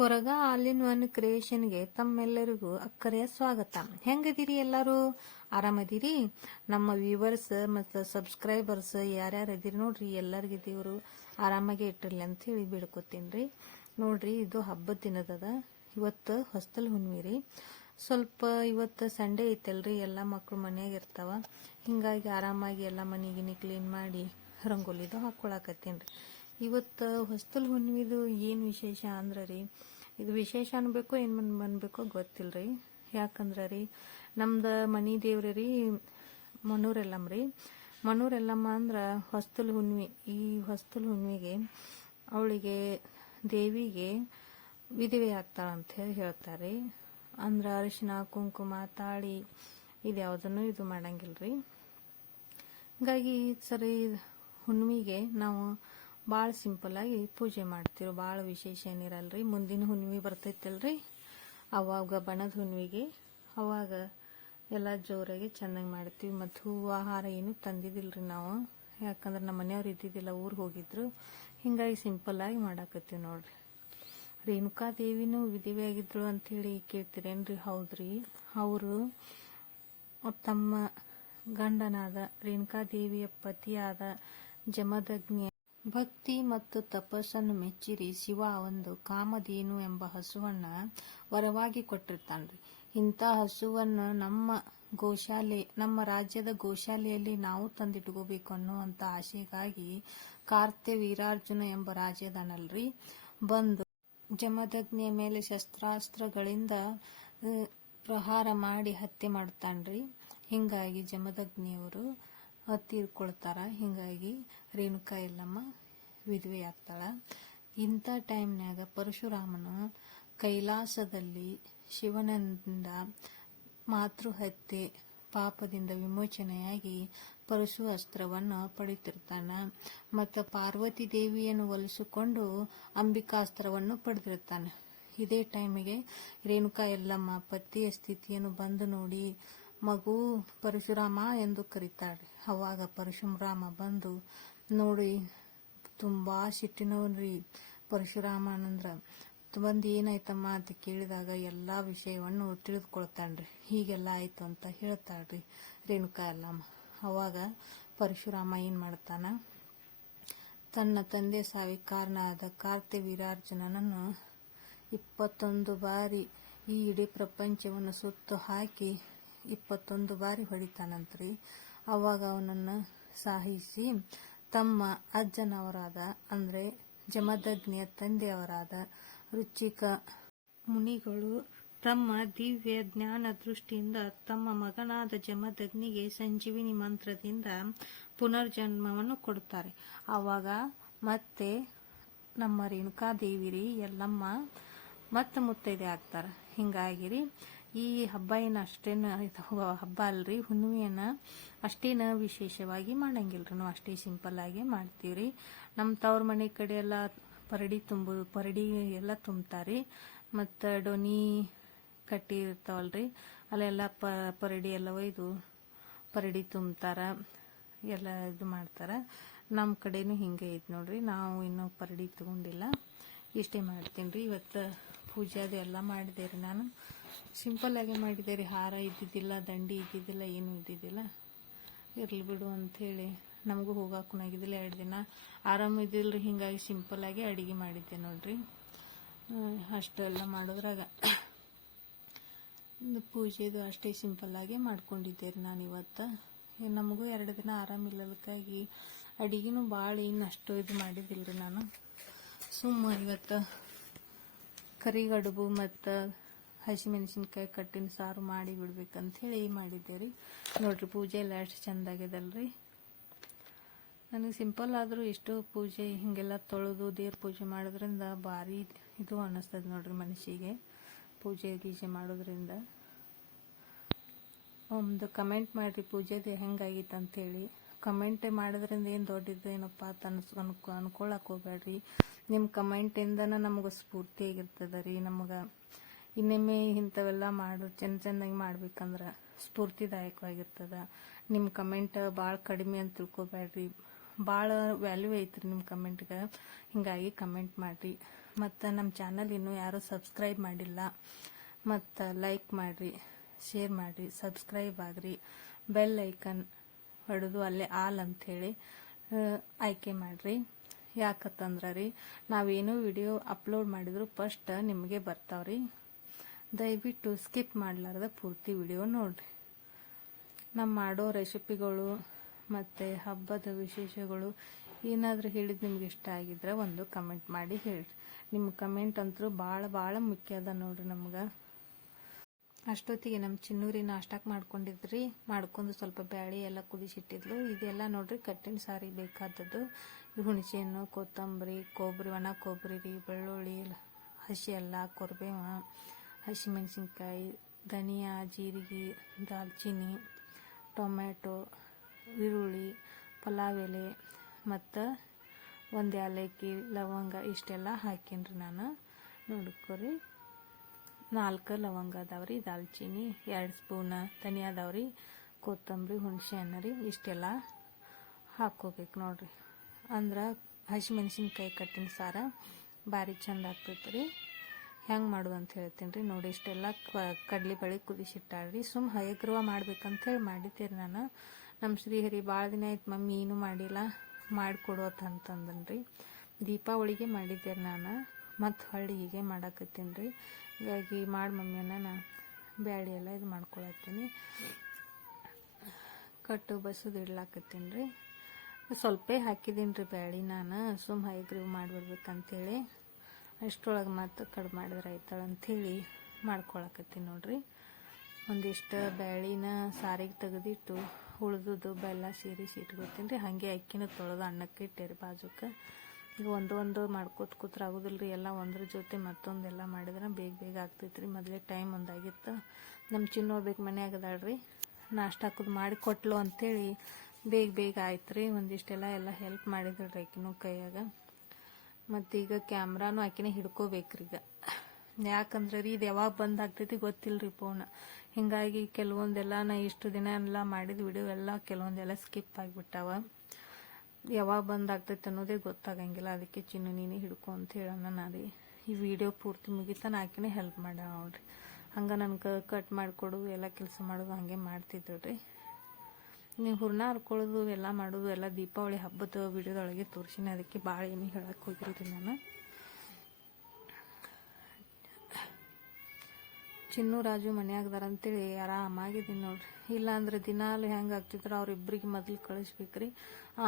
Koraga all in one ಕ್ರಿಯೇಷನ್ಗೆ ತಮ್ಮೆಲ್ಲರಿಗೂ ಅಕ್ಕರೆಯ ಸ್ವಾಗತ. ಹೆಂಗದಿರಿ ಎಲ್ಲರೂ? ಆರಾಮದಿರಿ? ನಮ್ಮ ವ್ಯೂವರ್ಸ್ ಮತ್ತು ಸಬ್ಸ್ಕ್ರೈಬರ್ಸ್ ಯಾರ್ಯಾರು ಅದಿರಿ ನೋಡ್ರಿ? ಎಲ್ಲರಿಗೆ ದೇವರು ಆರಾಮಾಗಿ ಇಟ್ಟಿರ್ಲಿ ಅಂತ ಹೇಳಿ ಬೇಡ್ಕೊತೀನಿ ನೋಡ್ರಿ, ಇದು ಹಬ್ಬದ ದಿನದದ. ಇವತ್ತು ಹೊಸ್ತಲ್ ಹುಣ್ಣಿಮೆ ರೀ ಸ್ವಲ್ಪ ಇವತ್ತು ಸಂಡೇ ಐತಲ್ರಿ, ಎಲ್ಲ ಮಕ್ಕಳು ಮನೆಯಾಗ ಇರ್ತಾವ. ಹಿಂಗಾಗಿ ಆರಾಮಾಗಿ ಎಲ್ಲ ಮನೆಗಿನಿ ಕ್ಲೀನ್ ಮಾಡಿ ರಂಗೋಲಿದು ಹಾಕೊಳಕತ್ತೀನಿ ರೀ ಇವತ್ತು ಹೊಸ್ತಲ್ ಹುಣ್ಣಿಮೆದು ಏನು ವಿಶೇಷ ಅಂದ್ರೆ ರೀ ಇದು ವಿಶೇಷ ಅನ್ಬೇಕು, ಏನು ಮನ್ ಬಂದಬೇಕೋ ಗೊತ್ತಿಲ್ಲ ರೀ ಯಾಕಂದ್ರೆ ರೀ ನಮ್ದು ಮನೆ ದೇವ್ರಿ ರೀ ಮನೂರೆಲ್ಲಮ್ಮ ರೀ. ಮನೂರೆಲ್ಲಮ್ಮ ಅಂದ್ರೆ ಹೊಸ್ತಲ್ ಹುಣ್ಣಿಮೆ. ಈ ಹೊಸ್ತಲ್ ಹುಣ್ಣಿಮೆಗೆ ಅವಳಿಗೆ ದೇವಿಗೆ ವಿಧವೆ ಆಗ್ತಾಳಂತ ಹೇಳಿ ಹೇಳ್ತಾರೆ ಅಂದ್ರೆ ಅರಿಶಿನ, ಕುಂಕುಮ, ತಾಳಿ ಇದ್ಯಾವುದನ್ನು ಇದು ಮಾಡಂಗಿಲ್ಲ ರೀ ಹೀಗಾಗಿ ಸರಿ ಹುಣ್ಣಿಮೆಗೆ ನಾವು ಭಾಳ ಸಿಂಪಲ್ಲಾಗಿ ಪೂಜೆ ಮಾಡ್ತೀವಿ ಭಾಳ ವಿಶೇಷ ಏನಿರಲ್ರಿ? ಮುಂದಿನ ಹುಣ್ಣಿಮೆ ಬರ್ತೈತಲ್ರಿ? ಅವಾಗ ಬಣದ ಹುಣ್ಣಿಮೆಗೆ, ಅವಾಗ ಎಲ್ಲ ಜೋರಾಗಿ ಚೆನ್ನಾಗಿ ಮಾಡ್ತೀವಿ. ಮತ್ತು ಹೂವು ಹಾರ ಏನು ರೀ ನಾವು. ಯಾಕಂದ್ರೆ ನಮ್ಮ ಮನೆಯವ್ರು ಇದ್ದಿದ್ದಿಲ್ಲ ಊರಿಗೆ ಹೋಗಿದ್ರು. ಹಿಂಗಾಗಿ ಸಿಂಪಲ್ಲಾಗಿ ಮಾಡಾಕತ್ತೀವಿ ನೋಡ್ರಿ. ರೇಣುಕಾ ದೇವಿನೂ ವಿಧಿವೆ ಆಗಿದ್ರು ಅಂಥೇಳಿ ಕೇಳ್ತೀರೇನ್ರಿ? ಹೌದ್ರಿ. ಅವರು ತಮ್ಮ ಗಂಡನಾದ ರೇಣುಕಾದೇವಿಯ ಪತಿಯಾದ ಜಮದಗ್ನಿಯ ಭಕ್ತಿ ಮತ್ತು ತಪಸ್ಸನ್ನು ಮೆಚ್ಚಿರಿ. ಶಿವ ಒಂದು ಕಾಮಧೇನು ಎಂಬ ಹಸುವನ್ನ ವರವಾಗಿ ಕೊಟ್ಟಿರ್ತಾನ್ರಿ. ಇಂಥ ಹಸುವನ್ನು ನಮ್ಮ ಗೋಶಾಲೆ, ನಮ್ಮ ರಾಜ್ಯದ ಗೋಶಾಲೆಯಲ್ಲಿ ನಾವು ತಂದಿಟ್ಕೋಬೇಕು ಅನ್ನುವಂಥ ಆಶೆಗಾಗಿ ಕಾರ್ತ್ಯ ವೀರಾರ್ಜುನ ಎಂಬ ರಾಜ್ಯದನಲ್ರಿ ಬಂದು ಜಮದಗ್ನಿಯ ಮೇಲೆ ಶಸ್ತ್ರಾಸ್ತ್ರಗಳಿಂದ ಪ್ರಹಾರ ಮಾಡಿ ಹತ್ಯೆ ಮಾಡ್ತಾನ್ರಿ. ಹಿಂಗಾಗಿ ಜಮದಗ್ನಿಯವರು ತೀರ್ಕೊಳ್ತಾರ ಹಿಂಗಾಗಿ ರೇಣುಕಾ ಎಲ್ಲಮ್ಮ ವಿಧವೆ ಆಗ್ತಾಳ. ಇಂಥ ಟೈಮ್ನ್ಯಾಗ ಪರಶುರಾಮನು ಕೈಲಾಸದಲ್ಲಿ ಶಿವನಿಂದ ಮಾತೃಹತ್ಯೆ ಪಾಪದಿಂದ ವಿಮೋಚನೆಯಾಗಿ ಪರಶು ಅಸ್ತ್ರವನ್ನು ಪಡಿತಿರ್ತಾನ ಮತ್ತು ಪಾರ್ವತಿ ದೇವಿಯನ್ನು ಒಲಿಸಿಕೊಂಡು ಅಂಬಿಕಾಸ್ತ್ರವನ್ನು ಪಡೆದಿರ್ತಾನೆ. ಇದೇ ಟೈಮಿಗೆ ರೇಣುಕಾ ಎಲ್ಲಮ್ಮ ಪತಿಯ ಸ್ಥಿತಿಯನ್ನು ಬಂದು ನೋಡಿ ಮಗು ಪರಶುರಾಮ ಎಂದು ಕರೀತಾಳೆ. ಅವಾಗ ಪರಶುರಾಮ ಬಂದು ನೋಡಿ, ತುಂಬಾ ಸಿಟ್ಟಿನವನ್ರಿ ಪರಶುರಾಮನಂದ್ರ. ಬಂದು ಏನಾಯ್ತಮ್ಮ ಅಂತ ಕೇಳಿದಾಗ ಎಲ್ಲಾ ವಿಷಯವನ್ನು ತಿಳಿದುಕೊಳ್ತಾನ್ರಿ. ಹೀಗೆಲ್ಲ ಆಯ್ತು ಅಂತ ಹೇಳ್ತಾಳ್ರಿ ರೇಣುಕಾ ಎಲ್ಲಮ್ಮ ಅವಾಗ ಪರಶುರಾಮ ಏನು ಮಾಡ್ತಾನ? ತನ್ನ ತಂದೆ ಸಾವಿ ಕಾರಣ ಆದ ಕಾರ್ತಿ ವೀರಾರ್ಜುನನನ್ನು ಇಪ್ಪತ್ತೊಂದು ಬಾರಿ ಈ ಇಡೀ ಪ್ರಪಂಚವನ್ನು ಸುತ್ತು ಹಾಕಿ ಇಪ್ಪತ್ತೊಂದು ಬಾರಿ ಹೊಡಿತಾನಂತ್ರಿ. ಅವಾಗ ಅವನನ್ನು ಸಾಹಿಸಿ ತಮ್ಮ ಅಜ್ಜನವರಾದ, ಅಂದರೆ ಜಮದಗ್ನಿಯ ತಂದೆಯವರಾದ ರುಚಿಕ ಮುನಿಗಳು ತಮ್ಮ ದಿವ್ಯ ಜ್ಞಾನ ದೃಷ್ಟಿಯಿಂದ ತಮ್ಮ ಮಗನಾದ ಜಮದಗ್ನಿಗೆ ಸಂಜೀವಿನಿ ಮಂತ್ರದಿಂದ ಪುನರ್ಜನ್ಮವನ್ನು ಕೊಡುತ್ತಾರೆ. ಆವಾಗ ಮತ್ತೆ ನಮ್ಮ ರೇಣುಕಾದೇವಿರಿ ಎಲ್ಲಮ್ಮ ಮತ್ತೆ ಮುತ್ತೈದೆ ಆಗ್ತಾರೆ. ಹಿಂಗಾಗಿರಿ. ಈ ಹಬ್ಬ ಏನು ಅಷ್ಟೇನ ಹಬ್ಬ ಅಲ್ರಿ, ಹುಣ್ಣಿಮೆಯನ್ನ ಅಷ್ಟೇನ ವಿಶೇಷವಾಗಿ ಮಾಡಂಗಿಲ್ರಿ. ನಾವು ಅಷ್ಟೇ ಸಿಂಪಲ್ ಆಗಿ ಮಾಡ್ತೀವ್ರಿ. ನಮ್ಮ ತವ್ರ ಮನೆ ಕಡೆ ಎಲ್ಲ ಪರಡಿ ತುಂಬು, ಪರಡಿ ಎಲ್ಲ ತುಂಬತಾರಿ ಮತ್ತು ಡೊನಿ ಕಟ್ಟಿ ಇರ್ತಾವಲ್ರಿ, ಅಲ್ಲೆಲ್ಲ ಪರಡಿ ಎಲ್ಲ ಒಯ್ದು ಪರಡಿ ತುಂಬ್ತಾರ ಎಲ್ಲ ಇದು ಮಾಡ್ತಾರ. ನಮ್ಮ ಕಡೆನೂ ಹಿಂಗೆ ಐತೆ ನೋಡ್ರಿ, ನಾವು ಇನ್ನೂ ಪರಡಿ ತಗೊಂಡಿಲ್ಲ. ಇಷ್ಟೇ ಮಾಡ್ತೀನಿ ರೀ ಇವತ್ತು ಪೂಜೆ ಅದು ಎಲ್ಲ ಮಾಡಿದೆ ರೀ ನಾನು. ಸಿಂಪಲ್ ಆಗಿ ರೀ ಹಾರ ಇದ್ದಿದ್ದಿಲ್ಲ, ದಂಡಿ ಇದ್ದಿದ್ದಿಲ್ಲ, ಏನೂ ಇದ್ದಿದ್ದಿಲ್ಲ. ಇರ್ಲಿ ಬಿಡು ಅಂಥೇಳಿ ನಮಗೂ ಹೋಗಾಕು ಆಗಿದ್ದಿಲ್ಲ ಎರಡು ದಿನ. ಆರಾಮ ಇದ್ದಿಲ್ಲ ರೀ ಹಿಂಗಾಗಿ ಆಗಿ ಅಡಿಗೆ ಮಾಡಿದ್ದೆ ನೋಡ್ರಿ. ಅಷ್ಟೆಲ್ಲ ಮಾಡೋದ್ರಾಗ ಪೂಜೆದು ಅಷ್ಟೇ ಆಗಿ ಮಾಡ್ಕೊಂಡಿದ್ದೆ ರೀ ನಾನು ಇವತ್ತು. ನಮಗೂ ಎರಡು ದಿನ ಆರಾಮಿಲ್ಲದಕ್ಕಾಗಿ ಅಡಿಗೆನೂ ಭಾಳ ಏನು ಅಷ್ಟು ಇದು ಮಾಡಿದ್ದಿಲ್ಲ ರೀ ನಾನು. ಸುಮ್ಮ ಇವತ್ತು ಕರಿಗಡುಬು ಮತ್ತು ಹಸಿಮೆಣಸಿನ್ಕಾಯಿ ಕಟ್ಟಿನ ಸಾರು ಮಾಡಿ ಬಿಡ್ಬೇಕಂತ ಹೇಳಿ ಮಾಡಿದ್ದೆ ರೀ. ನೋಡ್ರಿ, ಪೂಜೆ ಎಲ್ಲ ಎಷ್ಟು ರೀ ನನಗೆ ಸಿಂಪಲ್ ಆದರೂ ಇಷ್ಟು ಪೂಜೆ, ಹೀಗೆಲ್ಲ ತೊಳೆದು ದೇವ್ರ ಪೂಜೆ ಮಾಡೋದ್ರಿಂದ ಭಾರಿ ಇದು ಅನ್ನಿಸ್ತದೆ ನೋಡ್ರಿ ಮನಸ್ಸಿಗೆ, ಪೂಜೆ ಗೀಜೆ ಮಾಡೋದ್ರಿಂದ. ಒಂದು ಕಮೆಂಟ್ ಮಾಡಿರಿ, ಪೂಜೆದು ಹೆಂಗಾಗಿತ್ತು ಅಂಥೇಳಿ ಕಮೆಂಟ್ ಮಾಡೋದ್ರಿಂದ ಏನು ದೊಡ್ಡದು ಏನಪ್ಪ ಅಂತ ಅನ್ಸ್, ಅನ್ಕೊ ಹೋಗ್ಬೇಡ್ರಿ. ನಿಮ್ಮ ಕಮೆಂಟಿಂದನೇ ನಮಗೆ ಸ್ಫೂರ್ತಿಯಾಗಿರ್ತದೆ ರೀ, ನಮಗೆ ಇನ್ನೊಮ್ಮೆ ಇಂಥವೆಲ್ಲ ಮಾಡು, ಚೆನ್ನ ಚೆನ್ನಾಗಿ ಮಾಡ್ಬೇಕಂದ್ರೆ ಸ್ಫೂರ್ತಿದಾಯಕವಾಗಿರ್ತದೆ. ನಿಮ್ಮ ಕಮೆಂಟ್ ಭಾಳ ಕಡಿಮೆ ಅಂತ ತಿಳ್ಕೊಬೇಡ್ರಿ. ಭಾಳ ವ್ಯಾಲ್ಯೂ ಐತ್ರಿ ನಿಮ್ಮ ಕಮೆಂಟ್ಗೆ ಹಿಂಗಾಗಿ ಕಮೆಂಟ್ ಮಾಡಿರಿ. ಮತ್ತು ನಮ್ಮ ಚಾನಲ್ ಇನ್ನೂ ಯಾರೂ ಸಬ್ಸ್ಕ್ರೈಬ್ ಮಾಡಿಲ್ಲ, ಮತ್ತು ಲೈಕ್ ಮಾಡಿರಿ ಶೇರ್ ಮಾಡಿರಿ ಸಬ್ಸ್ಕ್ರೈಬ್ ಆಗ್ರಿ. ಬೆಲ್ ಐಕನ್ ಹೊಡೆದು ಅಲ್ಲೇ ಆಲ್ ಅಂಥೇಳಿ ಆಯ್ಕೆ ಮಾಡಿರಿ. ಯಾಕತ್ತಂದ್ರೆ ರೀ ನಾವೇನೋ ವಿಡಿಯೋ ಅಪ್ಲೋಡ್ ಮಾಡಿದ್ರು ಫಸ್ಟ್ ನಿಮಗೆ ಬರ್ತಾವ್ರಿ. ದಯವಿಟ್ಟು ಸ್ಕಿಪ್ ಮಾಡಲಾರ್ದ ಪೂರ್ತಿ ವಿಡಿಯೋ ನೋಡಿರಿ. ನಮ್ಮ ಮಾಡೋ ರೆಸಿಪಿಗಳು ಮತ್ತು ಹಬ್ಬದ ವಿಶೇಷಗಳು ಏನಾದರೂ ಹೇಳಿದ್ದು ನಿಮ್ಗೆ ಇಷ್ಟ ಆಗಿದ್ರೆ ಒಂದು ಕಮೆಂಟ್ ಮಾಡಿ ಹೇಳ್ರಿ. ನಿಮ್ಮ ಕಮೆಂಟ್ ಅಂತೂ ಭಾಳ ಭಾಳ ಮುಖ್ಯ ಅದ ನೋಡ್ರಿ ನಮ್ಗೆ. ಅಷ್ಟೊತ್ತಿಗೆ ನಮ್ಮ ಚಿನ್ನೂರಿ ನಾಷ್ಟಕ್ಕೆ ಮಾಡ್ಕೊಂಡಿದ್ರಿ. ಮಾಡ್ಕೊಂಡು ಸ್ವಲ್ಪ ಬ್ಯಾಳಿ ಎಲ್ಲ ಕುದಿಸಿಟ್ಟಿದ್ಲು. ಇದೆಲ್ಲ ನೋಡ್ರಿ ಕಟ್ಟಿನ ಸಾರಿ ಬೇಕಾದದ್ದು. ಹುಣಸೆಹಣ್ಣು, ಕೊತ್ತಂಬರಿ, ಕೊಬ್ಬರಿ, ಒಣ ಕೊಬ್ಬರಿ ರೀ, ಬೆಳ್ಳುಳ್ಳಿ, ಹಸಿ ಎಲ್ಲ ಕೊರ್ಬೇವ ಹಸಿಮೆಣಸಿನ್ಕಾಯಿ, ಧನಿಯಾ, ಜೀರಿಗೆ, ದಾಲ್ಚಿನ್ನಿ, ಟೊಮ್ಯಾಟೊ, ಈರುಳ್ಳಿ, ಪಲಾವ್ ಎಲೆ ಮತ್ತು ಒಂದು ಏಲಕ್ಕಿ ಲವಂಗ ಇಷ್ಟೆಲ್ಲ ಹಾಕೀನಿ ನಾನು. ನೋಡ್ಕೊರಿ. ನಾಲ್ಕು ಲವಂಗ ಅದಾವ್ರಿ, ದಾಲ್ಚಿನ್ನಿ, ಎರಡು ಸ್ಪೂನ ಧನಿಯಾ ಅದಾವ್ರಿ, ಕೊತ್ತಂಬರಿ, ಹುಣಸೆ ಹಣ್ಣು ರೀ, ಇಷ್ಟೆಲ್ಲ ಹಾಕೋಬೇಕು ನೋಡ್ರಿ. ಅಂದ್ರೆ ಹಸಿಮೆಣಸಿನ್ಕಾಯಿ ಕಟ್ಟಿನ ಸಾರ ಭಾರಿ ಚಂದ ಆಗ್ತೈತೆ ರೀ ಹೆಂಗೆ ಮಾಡೋದು ಅಂತ ಹೇಳ್ತೀನಿ ರೀ ನೋಡಿ, ಇಷ್ಟೆಲ್ಲ ಕಡ್ಲಿ ಬಳಿ ಕುದಿಸಿಟ್ಟಾಳ್ರಿ. ಸುಮ್ ಹಯಗ್ರವ ಮಾಡ್ಬೇಕಂತೇಳಿ ಮಾಡಿದ್ದೀರಿ ನಾನು. ನಮ್ಮ ಶ್ರೀಹರಿ ಭಾಳ ದಿನ ಆಯ್ತು ಮಮ್ಮಿ, ಏನು ಮಾಡಿಲ್ಲ. ಮಾಡಿಕೊಡುವಂತಂದನ್ ರೀ ದೀಪಾವಳಿಗೆ ಮಾಡಿದ್ದೀರಿ ನಾನು. ಮತ್ತು ಹೊಳ್ಳಿ ಹೀಗೆ ಮಾಡಾಕತ್ತೀನಿ. ರೀ ಹೀಗಾಗಿ ಮಾಡಿ ಮಮ್ಮಿಯನ್ನು ನಾನು ಬ್ಯಾಳಿ ಎಲ್ಲ ಇದು ಮಾಡ್ಕೊಳತ್ತೀನಿ. ಕಟ್ಟು ಬಸದು ಇಡ್ಲಾಕತ್ತೀನಿ. ರೀ ಸ್ವಲ್ಪ ಹಾಕಿದ್ದೀನಿ ರೀ ಬ್ಯಾಳಿ ನಾನು. ಸುಮ್ ಹೈಗ್ರೀವ್ ಮಾಡಿಬಿಡ್ಬೇಕಂತೇಳಿ. ಅಷ್ಟರೊಳಗೆ ಮತ್ತೆ ಕಡಿಮೆ ಮಾಡಿದ್ರೆ ಆಯ್ತಾಳೆ ಅಂಥೇಳಿ ಮಾಡ್ಕೊಳಕತ್ತೀನಿ ನೋಡ್ರಿ. ಒಂದಿಷ್ಟು ಬ್ಯಾಳಿನ ಸಾರಿಗೆ ತೆಗೆದಿಟ್ಟು ಉಳ್ದುದು ಬೆಲ್ಲ ಸೇರಿಸಿ ಇಟ್ಕೊತೀನಿ ರೀ ಹಾಗೆ ಅಕ್ಕಿನ ತೊಳೆದು ಅನ್ನಕ್ಕೆ ಇಟ್ಟೇರಿ ಬಾಜುಕ್ಕೆ ಈಗ ಒಂದು ಮಾಡ್ಕೋತ ಕೂತ್ರೆ ಆಗೋದಿಲ್ಲ ರೀ ಎಲ್ಲ ಒಂದ್ರ ಜೊತೆ ಮತ್ತೊಂದೆಲ್ಲ ಮಾಡಿದ್ರೆ ಬೇಗ ಬೇಗ ಆಗ್ತೈತೆ ರೀ ಮೊದಲೇ ಟೈಮ್ ಒಂದಾಗಿತ್ತು. ನಮ್ಮ ಚಿನ್ನೋಗ್ಬೇಕು ಮನ್ಯಾಗ ಅದಾಳ್ರಿ. ನಾಷ್ಟ ಹಾಕೋದು ಮಾಡಿ ಕೊಟ್ಲು ಅಂತೇಳಿ ಬೇಗ ಬೇಗ ಆಯ್ತು ರೀ ಒಂದಿಷ್ಟೆಲ್ಲ ಎಲ್ಲ ಹೆಲ್ಪ್ ಮಾಡಿದ್ರು ರೀ ಅಕ್ಕಿನೂ ಕೈಯಾಗ. ಮತ್ತು ಈಗ ಕ್ಯಾಮ್ರಾನು ಆಕಿನೇ ಹಿಡ್ಕೋಬೇಕ್ರಿ ಈಗ. ಯಾಕಂದ್ರೆ ರೀ ಇದು ಯಾವಾಗ ಬಂದ್ ಆಗ್ತೈತಿ ಗೊತ್ತಿಲ್ಲ ರೀ ಫೋನ್ ಹಿಂಗಾಗಿ ಕೆಲವೊಂದೆಲ್ಲ ನಾ ಇಷ್ಟು ದಿನ ಎಲ್ಲ ಮಾಡಿದ ವಿಡಿಯೋ ಎಲ್ಲ ಕೆಲವೊಂದೆಲ್ಲ ಸ್ಕಿಪ್ ಆಗಿಬಿಟ್ಟಾವ. ಯಾವಾಗ ಬಂದ್ ಆಗ್ತೈತೆ ಅನ್ನೋದೇ ಗೊತ್ತಾಗಂಗಿಲ್ಲ. ಅದಕ್ಕೆ ಚಿನ್ನು ನೀನೇ ಹಿಡ್ಕೊ ಅಂತ ಹೇಳೋಣ ನಾ ರೀ ಈ ವಿಡಿಯೋ ಪೂರ್ತಿ ಮುಗಿತಾನ ಆಕಿನೇ ಹೆಲ್ಪ್ ಮಾಡ್ರಿ ನೋಡ್ರಿ. ಹಂಗೆ ನನ್ಗೆ ಕಟ್ ಮಾಡಿಕೊಡು, ಎಲ್ಲ ಕೆಲಸ ಮಾಡೋದು ಹಾಗೆ ಮಾಡ್ತಿದ್ರು ರೀ ನೀವು ಹೂರ್ಣ ಹರ್ಕೊಳ್ಳೋದು ಎಲ್ಲ ಮಾಡೋದು, ಎಲ್ಲ ದೀಪಾವಳಿ ಹಬ್ಬದ ವಿಡಿಯೋದೊಳಗೆ ತೋರಿಸಿನಿ. ಅದಕ್ಕೆ ಭಾಳ ಏನು ಹೇಳಕ್ಕೆ ಹೋಗಿರೋದು ನಾನು. ಚಿನ್ನು ರಾಜು ಮನೆಯಾಗದಾರ ಅಂತೇಳಿ ಆರಾಮಾಗಿದ್ದೀನಿ ನೋಡ್ರಿ. ಇಲ್ಲಾಂದ್ರೆ ದಿನಾಲು ಹೆಂಗೆ ಆಗ್ತಿದ್ರು ಅವ್ರಿಬ್ರಿಗೆ ಮೊದಲು ಕಳಿಸ್ಬೇಕ್ರಿ.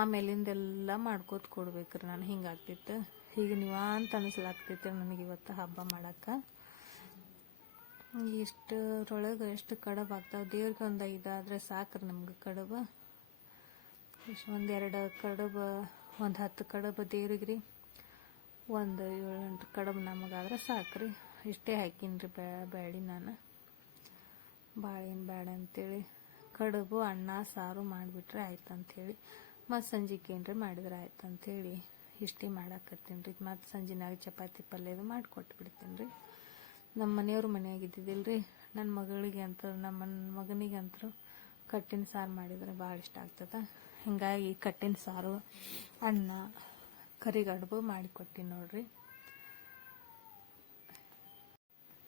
ಆಮೇಲಿಂದೆಲ್ಲ ಮಾಡ್ಕೋತ ಕೊಡ್ಬೇಕ್ರಿ ನಾನು. ಹಿಂಗೆ ಆಗ್ತಿತ್ತು. ಹೀಗೆ ನಿವಾಂತ ಅನಿಸ್ಲಾಗ್ತೈತೆ ನನಗೆ ಇವತ್ತು ಹಬ್ಬ ಮಾಡಕ್ಕೆ. ಇಷ್ಟರೊಳಗೆ ಎಷ್ಟು ಕಡಬು ಆಗ್ತಾವೆ? ದೇವ್ರಿಗೆ ಒಂದು ಐದಾದರೆ ಸಾಕ್ರಿ ನಮ್ಗೆ ಕಡಬ. ಇಷ್ಟು ಒಂದೆರಡು ಕಡಬ, ಒಂದು ಹತ್ತು ಕಡಬ ದೇವ್ರಿಗೆ ರೀ ಒಂದು ಏಳೆಂಟು ಕಡಬ ನಮಗಾದ್ರೆ ಸಾಕ್ರಿ. ಇಷ್ಟೇ ಹಾಕೀನಿ ರೀ ಬ್ಯಾಳಿ ನಾನು. ಭಾಳ ಏನು ಬೇಡ ಅಂತೇಳಿ. ಕಡುಬು, ಅನ್ನ, ಸಾರು ಮಾಡಿಬಿಟ್ರೆ ಆಯ್ತು ಅಂಥೇಳಿ ಮತ್ತು ಸಂಜೆಗೆ ಏನ್ರಿ ಮಾಡಿದ್ರೆ ಆಯ್ತು ಅಂಥೇಳಿ ಇಷ್ಟೇ ಮಾಡಾಕತ್ತೀನಿ ರೀ ಮತ್ತು ಸಂಜೆನಾಗ ಚಪಾತಿ ಪಲ್ಯದು ಮಾಡಿಕೊಟ್ಬಿಡ್ತೀನಿ ರೀ ನಮ್ಮ ಮನೆಯವ್ರ ಮನೆಯಾಗಿದ್ದಿದ್ದಿಲ್ರಿ ನನ್ನ ಮಗಳಿಗೆ ಅಂತ ನಮ್ಮ ಮಗನಿಗೆ ಅಂತರು ಕಟ್ಟಿನ ಸಾರು ಮಾಡಿದ್ರೆ ಭಾಳ ಇಷ್ಟ ಆಗ್ತದೆ. ಹಿಂಗಾಗಿ ಕಟ್ಟಿನ ಸಾರು, ಅನ್ನ, ಕರಿಗಡುಬು ಮಾಡಿಕೊಟ್ಟಿನಿ ನೋಡ್ರಿ.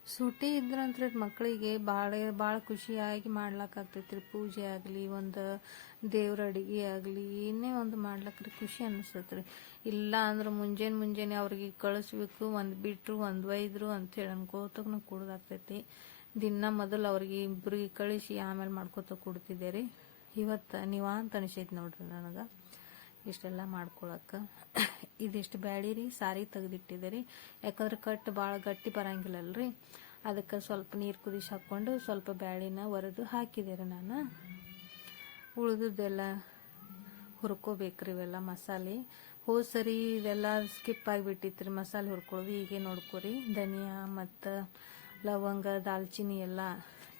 ಸೂಟಿ ಇದ್ರಂತ್ರಿ ಮಕ್ಕಳಿಗೆ ಭಾಳ ಭಾಳ ಖುಷಿಯಾಗಿ ಮಾಡ್ಲಕ್ಕಾಗ್ತೈತಿ ರೀ ಪೂಜೆ ಆಗಲಿ, ಒಂದು ದೇವ್ರ ಅಡಿಗೆ ಆಗಲಿ, ಏನೇ ಒಂದು ಮಾಡ್ಲಕ್ರಿ ಖುಷಿ ಅನಿಸ್ತೈತೆ ರೀ ಇಲ್ಲ ಅಂದ್ರೆ ಮುಂಜಾನೆ ಮುಂಜಾನೆ ಅವ್ರಿಗೆ ಕಳಿಸ್ಬೇಕು, ಒಂದು ಬಿಟ್ರು, ಒಂದು ಅಂತ ಅಂತೇಳಿ ನಾವು ಕುಡ್ದಾಗ್ತೈತಿ. ದಿನ ಮೊದಲು ಅವ್ರಿಗೆ ಇಬ್ಬರಿಗೆ ಕಳಿಸಿ ಆಮೇಲೆ ಮಾಡ್ಕೋತ ಕೊಡ್ತಿದ್ದೆ ರೀ ಇವತ್ತು ಅಂತ ಅನಿಸೈತಿ ನೋಡ್ರಿ ನನಗೆ. ಇಷ್ಟೆಲ್ಲ ಮಾಡ್ಕೊಳಕ್ಕೆ ಇದಿಷ್ಟು ಬ್ಯಾಳಿ ರೀ, ಸಾರಿ ತೆಗೆದಿಟ್ಟಿದೆ ರೀ ಯಾಕಂದ್ರೆ ಕಟ್ ಭಾಳ ಗಟ್ಟಿ ಬರಂಗಿಲ್ಲಲ್ರಿ. ಅದಕ್ಕೆ ಸ್ವಲ್ಪ ನೀರು ಕುದಿಸಿ ಹಾಕ್ಕೊಂಡು ಸ್ವಲ್ಪ ಬ್ಯಾಳಿನ ಒರೆದು ಹಾಕಿದೆ ರೀ ನಾನು. ಉಳಿದದ್ದೆಲ್ಲ ಹುರ್ಕೋಬೇಕ್ರಿ ಇವೆಲ್ಲ ಮಸಾಲೆ. ಹೋದ ಸರಿ ಇದೆಲ್ಲ ಸ್ಕಿಪ್ ಆಗಿಬಿಟ್ಟಿತ್ತು ರೀ ಮಸಾಲೆ ಹುರ್ಕೊಳ್ಳೋದು. ಹೀಗೆ ನೋಡ್ಕೊರಿ. ಧನಿಯಾ ಮತ್ತು ಲವಂಗ, ದಾಲ್ಚಿನ್ನಿ ಎಲ್ಲ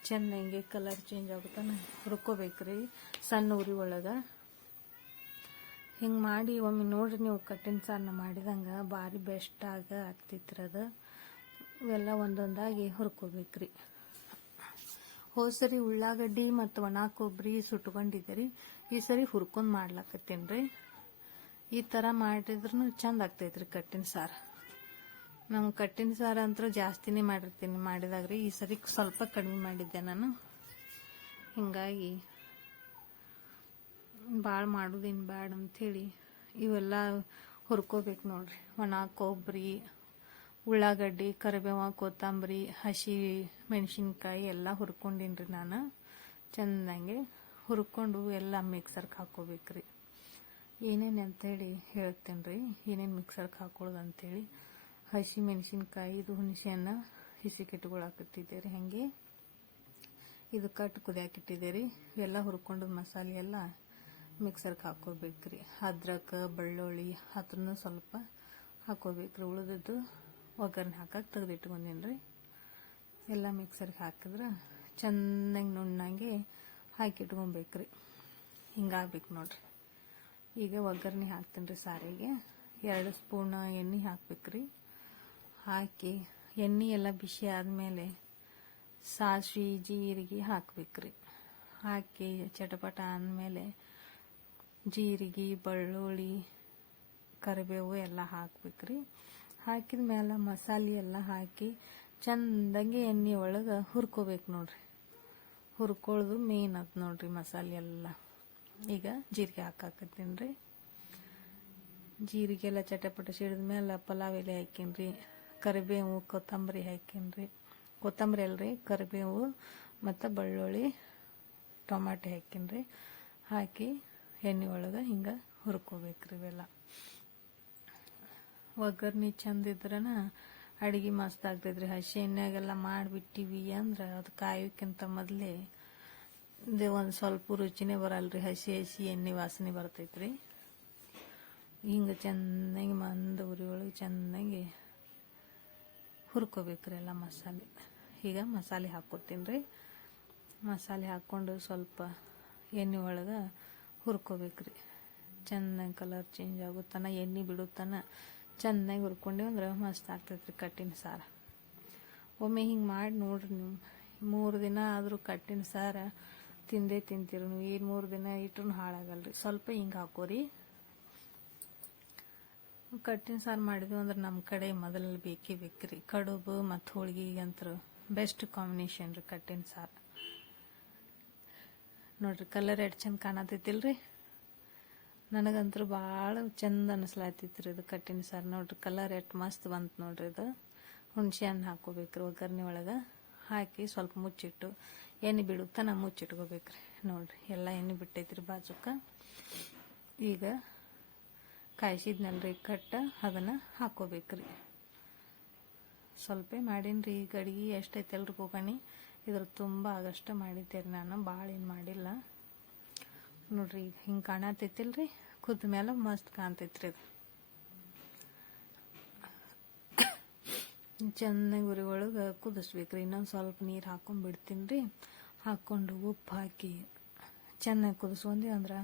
ಚೆನ್ನಾಗಿ ಕಲರ್ ಚೇಂಜ್ ಆಗುತ್ತಾನೆ. ಹುರ್ಕೋಬೇಕ್ರಿ ಸಣ್ಣ ಉರಿ ಒಳಗೆ. ಹಿಂಗೆ ಮಾಡಿ ಒಮ್ಮೆ ನೋಡ್ರಿ ನೀವು ಕಟ್ಟಿನ ಸಾರನ್ನ ಮಾಡಿದಂಗೆ ಭಾರಿ ಬೆಸ್ಟಾಗ ಆಗ್ತಿತ್ತು ಅದು. ಇವೆಲ್ಲ ಒಂದೊಂದಾಗಿ ಹುರ್ಕೋಬೇಕ್ರಿ. ಹೋಸರಿ, ಉಳ್ಳಾಗಡ್ಡಿ ಮತ್ತು ಒಣ ಕೊಬ್ಬರಿ ಸುಟ್ಕೊಂಡಿದ್ದೆ ರೀ ಈ ಸರಿ ಹುರ್ಕೊಂಡು ಮಾಡ್ಲಾಕತ್ತೀನಿ ರೀ ಈ ಥರ ಮಾಡಿದ್ರೂ ಚಂದ ರೀ ಕಟ್ಟಿನ ಸಾರು. ನಮ್ಗೆ ಕಟ್ಟಿನ ಸಾರು ಅಂತೂ ಜಾಸ್ತಿನೇ ಮಾಡಿರ್ತೀನಿ, ಮಾಡಿದಾಗ್ರಿ. ಈ ಸರಿ ಸ್ವಲ್ಪ ಕಡಿಮೆ ಮಾಡಿದ್ದೆ ನಾನು. ಹಿಂಗಾಗಿ ಭಾಳ ಮಾಡೋದೇನು ಬ್ಯಾಡ ಅಂಥೇಳಿ ಇವೆಲ್ಲ ಹುರ್ಕೋಬೇಕು ನೋಡ್ರಿ. ಒಣ ಕೊಬ್ಬರಿ ಉಳ್ಳಾಗಡ್ಡಿ, ಕರಿಬೇವ, ಕೊತ್ತಂಬರಿ, ಹಸಿ ಮೆಣಸಿನ್ಕಾಯಿ ಎಲ್ಲ ಹುರ್ಕೊಂಡಿನ್ರಿ ನಾನು. ಚೆಂದಂಗೆ ಹುರ್ಕೊಂಡು ಎಲ್ಲ ಮಿಕ್ಸರ್ಗೆ ಹಾಕೋಬೇಕ್ರಿ ಏನೇನು ಅಂತೇಳಿ ಹೇಳ್ತೇನೆ ರೀ, ಏನೇನು ಮಿಕ್ಸರ್ಗೆ ಹಾಕೊಳ್ಳೋದು ಅಂತೇಳಿ ಹಸಿ ಮೆಣಸಿನ್ಕಾಯಿ, ಇದು ಹುಣಸೆಹಣ್ಣ ಹಿಸಿ ಕೆಟ್ಕೊಳಕತ್ತಿದ್ದೆ ರೀ, ಹಾಗೆ. ಇದು ಕಟ್ ಕುದಿಯಾಕಿಟ್ಟಿದ್ದೆ ರೀ, ಎಲ್ಲ ಹುರ್ಕೊಂಡು ಮಸಾಲೆ ಎಲ್ಲ ಮಿಕ್ಸರ್ಗೆ ಹಾಕೋಬೇಕ್ರಿ ಅದ್ರಕ ಬೆಳ್ಳುಳ್ಳಿ ಅದನ್ನು ಸ್ವಲ್ಪ ಹಾಕೋಬೇಕ್ರಿ ಉಳಿದದ್ದು ಒಗ್ಗರಣೆ ಹಾಕಕ್ಕೆ ತೆಗೆದಿಟ್ಕೊಂಡೀನಿ ರೀ ಎಲ್ಲ ಮಿಕ್ಸರ್ಗೆ ಹಾಕಿದ್ರೆ ಚೆನ್ನಾಗಿ ನುಣ್ಣಂಗೆ ಹಾಕಿಟ್ಕೊಬೇಕ್ರಿ. ಹಿಂಗಾಗ್ಬೇಕು ನೋಡ್ರಿ. ಈಗ ಒಗ್ಗರಣೆ ಹಾಕ್ತೀನಿ ರೀ ಸಾರಿಗೆ. ಎರಡು ಸ್ಪೂನ್ ಎಣ್ಣೆ ಹಾಕ್ಬೇಕ್ರಿ. ಹಾಕಿ ಎಣ್ಣೆ ಎಲ್ಲ ಬಿಸಿ ಆದಮೇಲೆ ಸಾಸಿವೆ, ಜೀರಿಗೆ ಹಾಕ್ಬೇಕ್ರಿ. ಹಾಕಿ ಚಟಪಟ ಅಂದಮೇಲೆ ಜೀರಿಗೆ, ಬೆಳ್ಳುಳ್ಳಿ, ಕರಿಬೇವು ಎಲ್ಲ ಹಾಕ್ಬೇಕ್ರಿ. ಹಾಕಿದ ಮೇಲೆ ಮಸಾಲೆ ಎಲ್ಲ ಹಾಕಿ ಚಂದಂಗೆ ಎಣ್ಣೆ ಒಳಗೆ ಹುರ್ಕೋಬೇಕು ನೋಡ್ರಿ. ಹುರ್ಕೊಳ್ಳೋದು ಮೇನ್ ಅದು ನೋಡ್ರಿ ಮಸಾಲೆ ಎಲ್ಲ. ಈಗ ಜೀರಿಗೆ ಹಾಕಾಕತ್ತೀನಿ ರೀ ಜೀರಿಗೆ ಎಲ್ಲ ಚಟಪಟ ಸಿಡಿದ ಮೇಲೆ ಪಲಾವ್ ಎಲೆ ಹಾಕೀನಿ ಕರಿಬೇವು, ಕೊತ್ತಂಬರಿ ಹಾಕೀನಿ ಕೊತ್ತಂಬರಿ ಅಲ್ರಿ, ಕರಿಬೇವು ಮತ್ತು ಬೆಳ್ಳುಳ್ಳಿ, ಟೊಮಾಟೆ ಹಾಕೀನಿ ಹಾಕಿ ಎಣ್ಣೆ ಒಳಗೆ ಹಿಂಗೆ ಹುರ್ಕೋಬೇಕ್ರಿ ಇವೆಲ್ಲ. ಒಗ್ಗರ್ಣಿ ಚಂದ ಇದ್ರನ ಅಡಿಗೆ ಮಸ್ತ್ ರೀ ಹಸಿ ಎಣ್ಣೆಗೆಲ್ಲ ಮಾಡಿಬಿಟ್ಟಿವಿ ಅಂದ್ರೆ ಅದು ಕಾಯೋಕ್ಕಿಂತ ಮೊದಲೇ ಇದು ಒಂದು ಸ್ವಲ್ಪ ರುಚಿನೇ ಬರಲ್ರಿ. ಹಸಿ ಹಸಿ ಎಣ್ಣೆ ವಾಸನೆ ರೀ ಹಿಂಗೆ ಚೆನ್ನಾಗಿ ಮಂದ ಉರಿ ಒಳಗೆ ಚೆನ್ನಾಗಿ ಹುರ್ಕೋಬೇಕ್ರಿ ಎಲ್ಲ ಮಸಾಲೆ. ಈಗ ಮಸಾಲೆ ಹಾಕ್ಕೊತೀನಿ ರೀ. ಮಸಾಲೆ ಹಾಕ್ಕೊಂಡು ಸ್ವಲ್ಪ ಎಣ್ಣೆ ಒಳಗೆ ಹುರ್ಕೋಬೇಕ್ರಿ. ಚೆನ್ನಾಗಿ ಕಲರ್ ಚೇಂಜ್ ಆಗುತ್ತಾನ ಎಣ್ಣೆ ಬಿಡುತ್ತಾನ ಚೆನ್ನಾಗಿ ಹುರ್ಕೊಂಡೇವು ಅಂದ್ರೆ ಮಸ್ತ್ ಆಗ್ತೈತ್ರಿ ಕಟ್ಟಿನ ಸಾರ. ಒಮ್ಮೆ ಹಿಂಗೆ ಮಾಡಿ ನೋಡ್ರಿ ನೀವು. ಮೂರು ದಿನ ಆದರೂ ಕಟ್ಟಿನ ಸಾರ ತಿಂದೇ ತಿಂತೀರಿ ನೀವು. ಏನು ಮೂರು ದಿನ ಇಟ್ರು ಹಾಳಾಗಲ್ರಿ. ಸ್ವಲ್ಪ ಹಿಂಗೆ ಹಾಕೋರಿ. ಕಟ್ಟಿನ ಸಾರು ಮಾಡಿದ್ವಿ ಅಂದ್ರೆ ನಮ್ಮ ಕಡೆ ಮೊದಲಲ್ಲಿ ಬೇಕೇ ಬೇಕ್ರಿ. ಕಡುಬು ಮತ್ತು ಹೋಳಿಗೆ ಅಂತ ಬೆಸ್ಟ್ ಕಾಂಬಿನೇಷನ್ ರೀ ಕಟ್ಟಿನ ಸಾರು. ನೋಡ್ರಿ ಕಲರ್ ಎಷ್ಟು ಚಂದ ಕಾಣತೈತಿಲ್ರಿ? ನನಗಂತೂ ಭಾಳ ಚಂದ ಅನಿಸ್ಲಾತೈತ್ರಿ ಇದು ಕಟ್ಟಿನ ಸಾರು. ನೋಡ್ರಿ ಕಲರ್ ಎಷ್ಟು ಮಸ್ತ್ ಬಂತು ನೋಡ್ರಿ ಇದು. ಹುಣಸೆ ಹಣ್ಣು ಹಾಕೋಬೇಕ್ರಿ ಒಗ್ಗರಣೆ ಒಳಗೆ. ಹಾಕಿ ಸ್ವಲ್ಪ ಮುಚ್ಚಿಟ್ಟು, ಎಣ್ಣೆ ಬಿಡುತ್ತಾ ನಾ ಮುಚ್ಚಿಟ್ಕೋಬೇಕ್ರಿ. ನೋಡ್ರಿ ಎಲ್ಲ ಎಣ್ಣೆ ಬಿಟ್ಟೈತ್ರಿ ಬಾಜುಕ. ಈಗ ಕಾಯಿಸಿದ್ನಲ್ರಿ ಕಟ್ಟ, ಅದನ್ನು ಹಾಕೋಬೇಕ್ರಿ. ಸ್ವಲ್ಪ ಮಾಡೀನಿ ರೀ ಈಗ ಅಡ್ಗೆ ಎಷ್ಟೈತೆ ಹೋಗಣಿ ಇದ್ರ ತುಂಬ ಆಗಷ್ಟ ಮಾಡಿದ್ದೇರಿ ನಾನು ಭಾಳ ಏನು ಮಾಡಿಲ್ಲ. ನೋಡ್ರಿ ಹಿಂಗೆ ಕಾಣತೈತಿಲ್ರಿ? ಕುದ್ದ ಮೇಲೆ ಮಸ್ತ್ ಕಾಣ್ತೈತ್ರಿ ಅದು. ಚೆನ್ನಾಗಿ ಉರಿ ಒಳಗೆ ಕುದಿಸ್ಬೇಕ್ರಿ, ಇನ್ನೊಂದು ಸ್ವಲ್ಪ ನೀರು ಹಾಕೊಂಡು ಬಿಡ್ತೀನಿ ರೀ ಹಾಕ್ಕೊಂಡು ಉಪ್ಪು ಹಾಕಿ ಚೆನ್ನಾಗಿ ಕುದಿಸ್ಕೊಂಡಿ ಅಂದ್ರೆ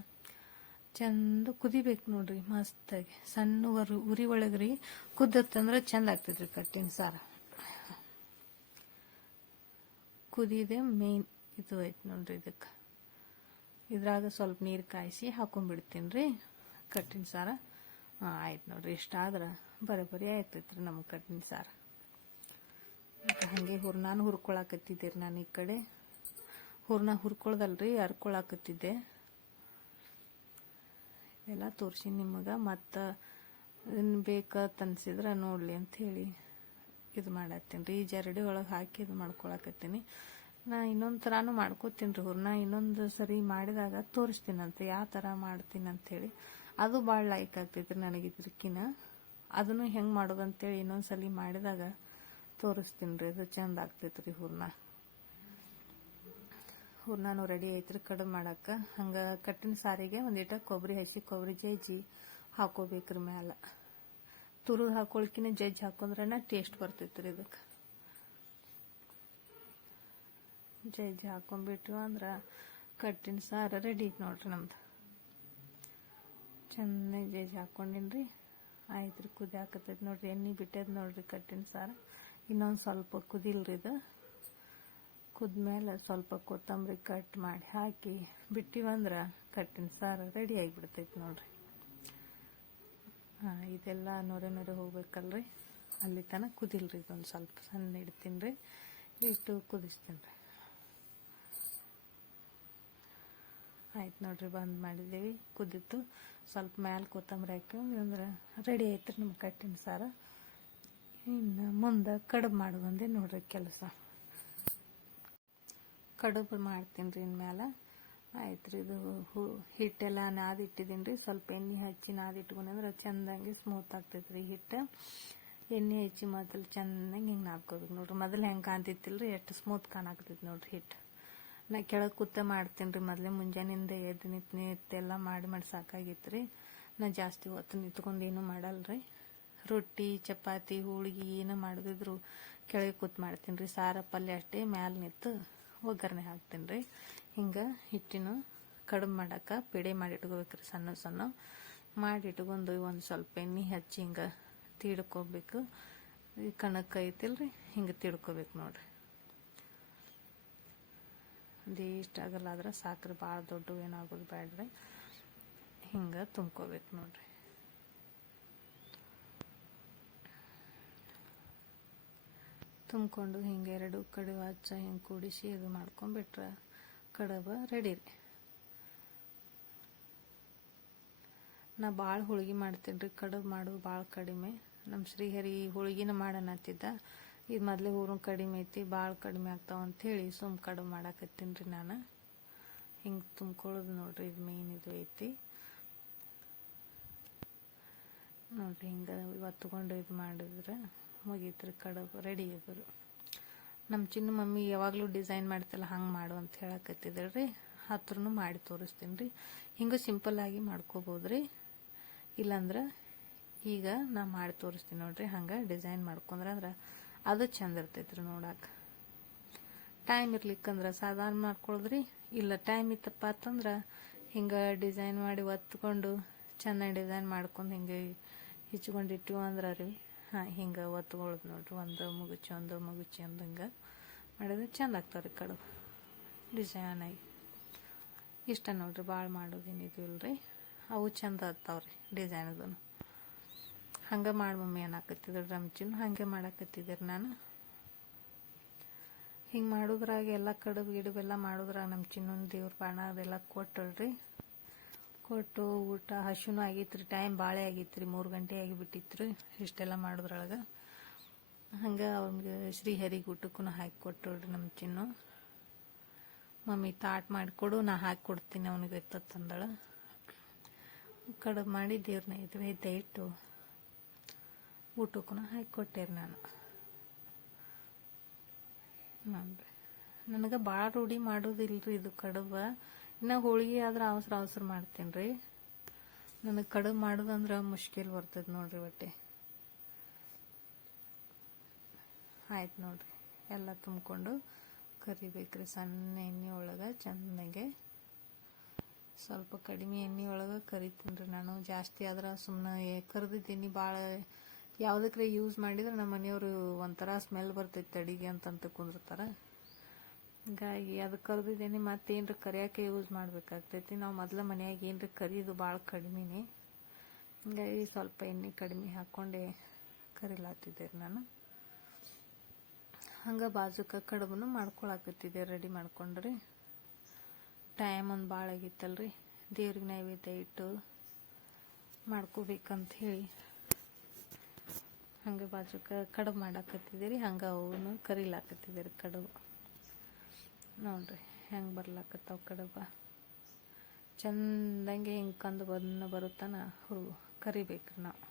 ಚಂದ ಕುದಿಬೇಕು ನೋಡ್ರಿ ಮಸ್ತಾಗಿ. ಸಣ್ಣ ಉರಿ ಉರಿ ಒಳಗೆ ರೀ ಕುದ್ದತ್ತಂದ್ರೆ ಚೆಂದ ಆಗ್ತೈತ್ರಿ ಕಟ್ಟಿನ ಸಾರು. ಕುದಿದೆ ಮೇನ್ ಇದು ಐತೆ ನೋಡ್ರಿ ಇದಕ್ಕೆ. ಇದ್ರಾಗ ಸ್ವಲ್ಪ ನೀರು ಕಾಯಿಸಿ ಹಾಕೊಂಡ್ಬಿಡ್ತೀನಿ ರೀ ಕಟ್ಟಿನ ಸಾರ. ಆಯ್ತು ನೋಡ್ರಿ ಇಷ್ಟಾದ್ರೆ ಬರೀ ಆಯ್ತೈತೆ ರೀ ನಮ್ಮ ಕಟ್ಟಿನ ಸಾರು. ಹಾಗೆ ಹುರ್ನಾನು ಹುರ್ಕೊಳಕತ್ತಿದ್ದೆ ರೀ ನಾನು ಈ ಕಡೆ. ಹುರ್ನ ಹುರ್ಕೊಳ್ದಲ್ರಿ, ಹರ್ಕೊಳಕತ್ತಿದ್ದೆ. ಎಲ್ಲ ತೋರಿಸಿ ನಿಮಗೆ, ಮತ್ತು ಇನ್ನು ಬೇಕಂತನ್ಸಿದ್ರೆ ನೋಡಲಿ ಅಂಥೇಳಿ ಇದು ಮಾಡತ್ತೀನಿ ರೀ. ಜರಡಿ ಒಳಗೆ ಹಾಕಿ ಇದು ಮಾಡ್ಕೊಳಕತ್ತೀನಿ. ನಾ ಇನ್ನೊಂದು ಥರನೂ ಮಾಡ್ಕೋತೀನಿ ರೀ ಹೂರ್ಣ ಇನ್ನೊಂದು ಸರಿ ಮಾಡಿದಾಗ ತೋರಿಸ್ತೀನಂತೆ. ಯಾವ ಥರ ಮಾಡ್ತೀನಿ ಅಂಥೇಳಿ ಅದು ಭಾಳ ಲೈಕ್ ಆಗ್ತೈತಿ ನನಗೆ ಇದ್ರಕ್ಕಿನ ಅದನ್ನು ಹೆಂಗೆ ಮಾಡೋದು ಅಂತೇಳಿ ಇನ್ನೊಂದು ಸಲ ಮಾಡಿದಾಗ ತೋರಿಸ್ತೀನಿ ರೀ. ಅದು ಚೆಂದ ಆಗ್ತೈತೆ ರೀ ಹೂರ್ಣನೂ ರೆಡಿ ಐತ್ರಿ ಕಡಿಮೆ ಮಾಡಕ್ಕೆ. ಹಂಗೆ ಕಟ್ಟಿನ ಸಾರಿಗೆ ಒಂದಿಟ ಕೊಬ್ಬರಿ ಹಸಿ ಕೊಬ್ಬರಿ ಜಜ್ಜಿ ಹಾಕೋಬೇಕ್ರಿ ಮ್ಯಾಲ. ತುರಿದು ಹಾಕೊಳ್ಕಿನ ಜಜ್ಜಿ ಹಾಕೊಂಡ್ರೆ ಟೇಸ್ಟ್ ಬರ್ತೈತ್ರಿ ಇದಕ್ಕೆ. ಜಜ್ಜಿ ಹಾಕೊಂಡ್ಬಿಟ್ಟು ಅಂದ್ರೆ ಕಟ್ಟಿನ ಸಾರು ರೆಡಿ ನೋಡ್ರಿ ನಮ್ದು. ಚೆನ್ನಾಗಿ ಜಜ್ಜಿ ಹಾಕೊಂಡಿನ್ರಿ ಆಯ್ತು ರೀ ಕುದಿ ಹಾಕತೈತಿ ನೋಡ್ರಿ. ಎಣ್ಣೆ ಬಿಟ್ಟದ ನೋಡ್ರಿ ಕಟ್ಟಿನ ಸಾರು. ಇನ್ನೊಂದು ಸ್ವಲ್ಪ ಕುದಿಲ್ರಿ ಇದು. ಕುದ್ಮೇಲೆ ಸ್ವಲ್ಪ ಕೊತ್ತಂಬರಿ ಕಟ್ ಮಾಡಿ ಹಾಕಿ ಬಿಟ್ಟಿವಂದ್ರೆ ಕಟ್ಟಿನ ಸಾರು ರೆಡಿ ಆಗಿಬಿಡ್ತೈತಿ ನೋಡ್ರಿ. ಇದೆಲ್ಲ ನೊರೆ ನೊರೆ ಹೋಗ್ಬೇಕಲ್ರಿ? ಅಲ್ಲಿ ತನಕ ಕುದಿಲ್ರಿ ಇದೊಂದು ಸ್ವಲ್ಪ ಸಣ್ಣ ಇಡ್ತೀನಿ ರೀ ಇಟ್ಟು ಕುದಿಸ್ತೀನಿ ರೀ ಆಯ್ತು ನೋಡ್ರಿ, ಬಂದ್ ಮಾಡಿದ್ದೀವಿ. ಕುದಿತು ಸ್ವಲ್ಪ ಮ್ಯಾಲೆ ಕೊತ್ತಂಬರಿ ಹಾಕಿ ಅಂದ್ರೆ ರೆಡಿ ಆಯ್ತು ನಮ್ಮ ಕಟ್ಟಿನ ಸಾರು. ಇನ್ನು ಮುಂದೆ ಕಡುಬು ಮಾಡೋದಂದೆ ನೋಡ್ರಿ ಕೆಲಸ. ಕಡುಬು ಮಾಡ್ತೀನಿ ರೀ ಇನ್ಮೇಲೆ ಆಯ್ತು ರೀ ಇದು ಹೂ, ಹಿಟ್ಟೆಲ್ಲ ನಾದಿಟ್ಟಿದ್ದೀನಿ ರೀ ಸ್ವಲ್ಪ ಎಣ್ಣೆ ಹಚ್ಚಿ ನಾದಿಟ್ಕೊಂಡ್ರೆ ಚೆಂದಂಗೆ ಸ್ಮೂತ್ ಆಗ್ತೈತೆ ರೀ ಹಿಟ್ಟು. ಎಣ್ಣೆ ಹಚ್ಚಿ ಮೊದಲು ಚೆನ್ನಾಗಿ ಹಿಂಗೆ ನಾದ್ಕೋಬೇಕು ನೋಡ್ರಿ. ಮೊದಲು ಹೆಂಗೆ ಕಾಣ್ತಿತ್ತಿಲ್ಲ ರೀ ಎಷ್ಟು ಸ್ಮೂತ್ ಕಾಣಾಕತ್ತೈತಿ ನೋಡ್ರಿ ಹಿಟ್ಟು ನಾ ಕೆಳಗೆ ಕೂತ ಮಾಡ್ತೀನಿ ರೀ ಮೊದಲೇ, ಮುಂಜಾನಿಂದ ಎದ್ದು ನಿಂತು ನಿತ್ತೆಲ್ಲ ಮಾಡಿ ಮಾಡಿ ಸಾಕಾಗಿತ್ತು ರೀ ನಾ ಜಾಸ್ತಿ ಹೊತ್ತು ನಿಂತ್ಕೊಂಡು ಏನೂ ಮಾಡಲ್ಲ ರೀ ರೊಟ್ಟಿ, ಚಪಾತಿ, ಹೋಳಿಗೆ ಏನು ಮಾಡಿದ್ರು ಕೆಳಗೆ ಕೂತ್ ಮಾಡ್ತೀನಿ ರೀ ಸಾರ ಪಲ್ಯ ಅಷ್ಟೇ, ಮ್ಯಾಲೆ ನಿಂತು ಒಗ್ಗರಣೆ ಹಾಕ್ತೀನಿ ರೀ ಹಿಂಗೆ ಹಿಟ್ಟಿನ ಕಡಿಮೆ ಮಾಡಕ್ಕೆ ಪೇಡೆ ಮಾಡಿ ಇಟ್ಕೋಬೇಕ್ರಿ, ಸಣ್ಣ ಸಣ್ಣ. ಮಾಡಿ ಇಟ್ಕೊಂಡು ಒಂದು ಸ್ವಲ್ಪ ಎಣ್ಣೆ ಹಚ್ಚಿ ಹಿಂಗೆ ತೀಡ್ಕೋಬೇಕು. ಈ ಕಣಕ್ಕೆ ಐತಿಲ್ರಿ, ಹಿಂಗೆ ತಿಡ್ಕೋಬೇಕು ನೋಡ್ರಿ. ಅದೇ ಆಗಲ್ಲ ಆದ್ರೆ ಸಾಕ್ರಿ ಭಾಳ ದೊಡ್ಡ ಏನಾಗೋದು ಬೇಡ್ರಿ ಹಿಂಗೆ ತುಂಬ್ಕೋಬೇಕು ನೋಡ್ರಿ. ತುಂಬ್ಕೊಂಡು ಹಿಂಗೆ ಎರಡು ಕಡೆ ಹಚ್ಚ ಹಿಂಗೆ ಕೂಡಿಸಿ ಇದು ಮಾಡ್ಕೊಂಡ್ಬಿಟ್ರೆ ಕಡಬ ರೆಡಿ ರೀ. ನಾ ಭಾಳ ಹೋಳ್ಗಿ ಮಾಡ್ತೀನಿ ರೀ, ಕಡಬು ಮಾಡೋದು ಭಾಳ ಕಡಿಮೆ. ನಮ್ಮ ಶ್ರೀಹರಿ ಹೋಳ್ಗಿನ ಮಾಡನತ್ತಿದ್ದ ಇದು ಮೊದಲೇ ಊರು ಕಡಿಮೆ ಐತಿ ಭಾಳ ಕಡಿಮೆ ಆಗ್ತಾವ ಅಂಥೇಳಿ ಸುಮ್ ಕಡುಬು ಮಾಡಾಕತ್ತೀನಿ ರೀ ನಾನು. ಹಿಂಗೆ ತುಂಬ್ಕೊಳ್ಳೋದು ನೋಡ್ರಿ, ಇದು ಮೇನ್ ಇದು ಐತಿ. ನೋಡ್ರಿ ಹಿಂಗೆ ಇವತ್ತುಕೊಂಡು ಇದು ಮಾಡಿದ್ರೆ ಮುಗೀತ್ರಿ ಕಡುಬು ರೆಡಿ ಇದ್ರು ನಮ್ಮ ಚಿನ್ನ ಮಮ್ಮಿ ಯಾವಾಗಲೂ ಡಿಸೈನ್ ಮಾಡ್ತಲ್ಲ, ಹಂಗೆ ಮಾಡು ಅಂತ ಹೇಳಕತ್ತಿದ್ರು ರೀ ಹತ್ರನೂ ಮಾಡಿ ತೋರಿಸ್ತೀನಿ ರೀ ಹಿಂಗೆ ಸಿಂಪಲ್ಲಾಗಿ ಮಾಡ್ಕೋಬೋದು ರೀ ಇಲ್ಲಾಂದ್ರೆ ಈಗ ನಾ ಮಾಡಿ ತೋರಿಸ್ತೀನಿ ನೋಡ್ರಿ ಹಂಗೆ ಡಿಸೈನ್ ಮಾಡ್ಕೊಂಡ್ರೆ ಅಂದ್ರೆ ಅದು ಚಂದ ಇರ್ತೈತೆ ರೀ ನೋಡಕ್ಕೆ ಟೈಮ್ ಇರ್ಲಿಕ್ಕಂದ್ರೆ ಸಾಧಾರಣ ಮಾಡ್ಕೊಳದ್ರಿ. ಇಲ್ಲ ಟೈಮ್ ಇತ್ತಪ್ಪ ಅಂತಂದ್ರೆ ಹಿಂಗೆ ಡಿಸೈನ್ ಮಾಡಿ ಒತ್ಕೊಂಡು ಚೆನ್ನಾಗಿ ಡಿಸೈನ್ ಮಾಡ್ಕೊಂಡು ಹಿಂಗೆ ಹಿಚ್ಕೊಂಡು ಇಟ್ಟು ಅಂದ್ರೆ ರೀ ಹಾಂ, ಹಿಂಗೆ ಒತ್ಕೊಳ್ಳೋದು ನೋಡ್ರಿ, ಒಂದು ಮುಗುಚಿ ಒಂದು ಮುಗುಚಿ ಅಂದಂಗೆ ಮಾಡಿದ್ರೆ ಚಂದ ರೀ ಕಡುಬು. ಡಿಸೈನ್ ಆಗಿ. ಇಷ್ಟ ನೋಡ್ರಿ ಭಾಳ ಮಾಡೋದು ಇದು ಇಲ್ರಿ. ಅವು ಚಂದ ಆಗ್ತಾವ್ರಿ ಡಿಸೈನ್ ಅದನ್ನು ಹಂಗೆ ಮಾಡಿ ಮಮ್ಮಿ ಏನಾಕತ್ತಿದ್ರು ರಮ್ಚಿನ ಹಾಗೆ ಮಾಡಾಕತ್ತಿದ್ದೀರಿ ನಾನು. ಹಿಂಗೆ ಮಾಡೋದ್ರಾಗ ಎಲ್ಲ ಕಡುಬು ಗಿಡುಬೆಲ್ಲ ಮಾಡೋದ್ರಾಗ ನಮ್ಮ ಚಿನ್ನೊಂದು ದೇವ್ರ ಬಾಣ ಅದೆಲ್ಲ ಕೊಟ್ಟಳ್ರಿ. ಕೊಟ್ಟು ಊಟ ಹಸುನೂ ಆಗಿತ್ತು ಟೈಮ್ ಭಾಳ ಆಗಿತ್ತು ರೀ, ಮೂರು ಗಂಟೆ ಆಗಿಬಿಟ್ಟಿತ್ತು ರೀ, ಇಷ್ಟೆಲ್ಲ ಮಾಡೋದ್ರೊಳಗೆ. ಹಂಗೆ ಅವ್ನಿಗೆ ಶ್ರೀಹರಿಗೆ ಊಟಕ್ಕೂ ಹಾಕಿ ರೀ ನಮ್ಮ ಚಿನ್ನು. ಮಮ್ಮಿ ತಾಟ್ ಮಾಡಿಕೊಡು ನಾ ಹಾಕಿ ಕೊಡ್ತೀನಿ ಅವನಿಗೆ ಎತ್ತಂದಳು ಕಡುಬು ಮಾಡಿ ದೇವ್ರನ್ನ ಇದು ಎದ್ದೆ ಇಟ್ಟು ಊಟಕ್ಕೂ ಹಾಕಿ ಕೊಟ್ಟೇರಿ ನಾನು. ನನಗೆ ಭಾಳ ರೂಢಿ ಮಾಡೋದಿಲ್ರಿ ಇದು ಕಡುಬ. ಇನ್ನು ಹೋಳಿಗೆ ಆದ್ರೆ ಅವಸರ ಅವಸರ ಮಾಡ್ತೀನಿ ರೀ ನನಗೆ ಕಡುಬು ಮಾಡೋದಂದ್ರೆ ಮುಷ್ಕಿಲ್ ಬರ್ತದೆ ನೋಡ್ರಿ ಒಟ್ಟೆ ಆಯ್ತು ನೋಡ್ರಿ. ಎಲ್ಲ ತುಂಬಿಕೊಂಡು ಕರಿಬೇಕ್ರಿ ಸಣ್ಣ ಎಣ್ಣೆ ಒಳಗೆ ಚೆನ್ನಾಗೆ ಸ್ವಲ್ಪ ಕಡಿಮೆ ಎಣ್ಣೆ ಒಳಗೆ ಕರಿತೀನಿ ರೀ ನಾನು. ಜಾಸ್ತಿ ಆದ್ರೆ ಸುಮ್ಮನೆ ಕರೆದಿದ್ದೀನಿ ಭಾಳ ಯಾವುದಕ್ಕೆ ಯೂಸ್ ಮಾಡಿದ್ರೆ ನಮ್ಮ ಮನೆಯವರು ಒಂಥರ ಸ್ಮೆಲ್ ಬರ್ತೈತೆ ಅಡಿಗೆ ಅಂತಂತ ಕುಂದಿರ್ತಾರೆ. ಹಿಂಗಾಗಿ ಅದು ಕರ್ದಿದ್ದೇನೆ ಮತ್ತೆ ಏನರ ಕರಿಯೋಕೆ ಯೂಸ್ ಮಾಡ್ಬೇಕಾಗ್ತೈತಿ? ನಾವು ಮೊದಲ ಮನೆಯಾಗ ಏನರ ಕರಿಯೋದು ಭಾಳ ಕಡಿಮೆನೇ. ಹಿಂಗಾಗಿ ಸ್ವಲ್ಪ ಎಣ್ಣೆ ಕಡಿಮೆ ಹಾಕೊಂಡೆ ಕರಿಲಾತಿದ್ದೆ ನಾನು. ಹಂಗೆ ಬಾಜುಕ ಕಡುಬನ್ನು ಮಾಡ್ಕೊಳಕತ್ತಿದ್ದೆ, ರೆಡಿ ಮಾಡ್ಕೊಂಡ್ರಿ. ಟೈಮ್ ಒಂದು ಭಾಳ ಆಗಿತ್ತಲ್ರಿ. ದೇವ್ರಿಗೆ ನೈವೇದ್ಯ ಇಟ್ಟು ಮಾಡ್ಕೋಬೇಕಂತ ಹೇಳಿ. ಹಂಗೆ ಬಾಜುಕ ಕಡುಬು ಮಾಡಾಕತ್ತಿದ್ದೀರಿ, ಹಂಗೆ ಅವನು ಕರಿಲಾಕತ್ತಿದ್ದೀರಿ ಕಡುಬು. ನೋಡ್ರಿ, ಹೆಂಗೆ ಬರ್ಲಾಕತ್ತಾವ ಕಡಬ ಚಂದಂಗೆ ಹಿಂಗೆ ಕಂದು ಬಂದು ಬರುತ್ತಾನ ಹುರು ಕರಿಬೇಕು ನಾವು.